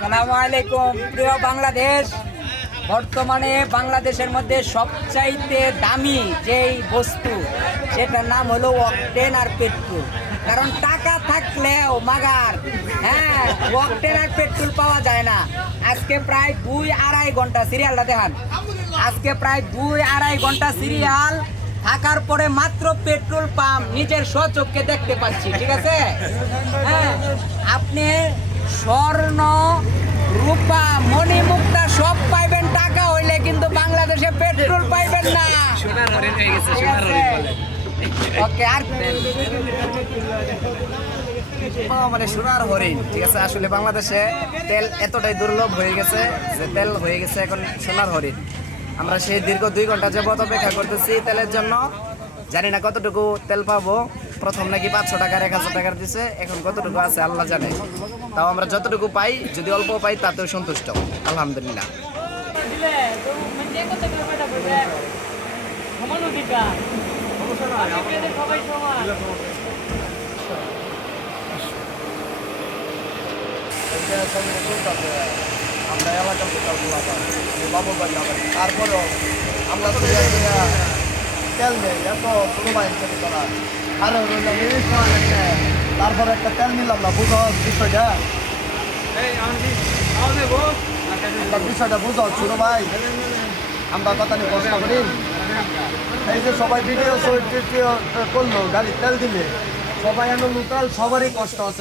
আসসালামু আলাইকুম প্রিয় বাংলাদেশ। বর্তমানে বাংলাদেশের মধ্যে সবচাইতে দামি যেই বস্তু সেটার নাম হলো অকটেন আর পেট্রোল। কারণ টাকা থাকলেও মাগার অকটেন আর পেট্রোল পাওয়া যায় না। আজকে প্রায় 2-2.5 ঘন্টা সিরিয়ালটা দেখান। আজকে প্রায় 2-2.5 ঘন্টা সিরিয়াল থাকার পরে মাত্র পেট্রোল পাম্প নিজের স্বচক্ষে দেখতে পাচ্ছি। ঠিক আছে, আপনি স্বর্ণ রূপা মণিমুক্তা সব পাইবেন, টাকা হইলে কিন্তু বাংলাদেশে পেট্রোল পাইবেন না। ওকে, আর মানে সোনার হরিণ। ঠিক আছে, আসলে বাংলাদেশে তেল এতটাই দুর্লভ হয়ে গেছে যে তেল হয়ে গেছে এখন সোনার হরিণ। আমরা সেই দীর্ঘ 2 ঘন্টা যাবত অপেক্ষা করতেছি তেলের জন্য। জানি না কতটুকু তেল পাবো। প্রথম নাকি 500 টাকার 1000 টাকার দিছে, এখন কতটুকু আছে আল্লাহ জানে। তাও আমরা যতটুকু পাই, যদি অল্প পাই তাতেও সন্তুষ্ট, আলহামদুলিল্লাহ। আমরা এলাকার বাবুবাড়ি তারপরেও আমরা তো তেল নেই, এত কোনো বাইক করা আরে তারপরে একটা তেল নিলাম না, বুঝো বিষয়টা, বিষয়টা বুঝো ছোট ভাই। আমরা কথা নিয়ে কষ্ট করি, এই যে সবাই ভিডিও করলো গাড়ি তেল দিলে, সবাই এমন লোকাল, সবারই কষ্ট আছে।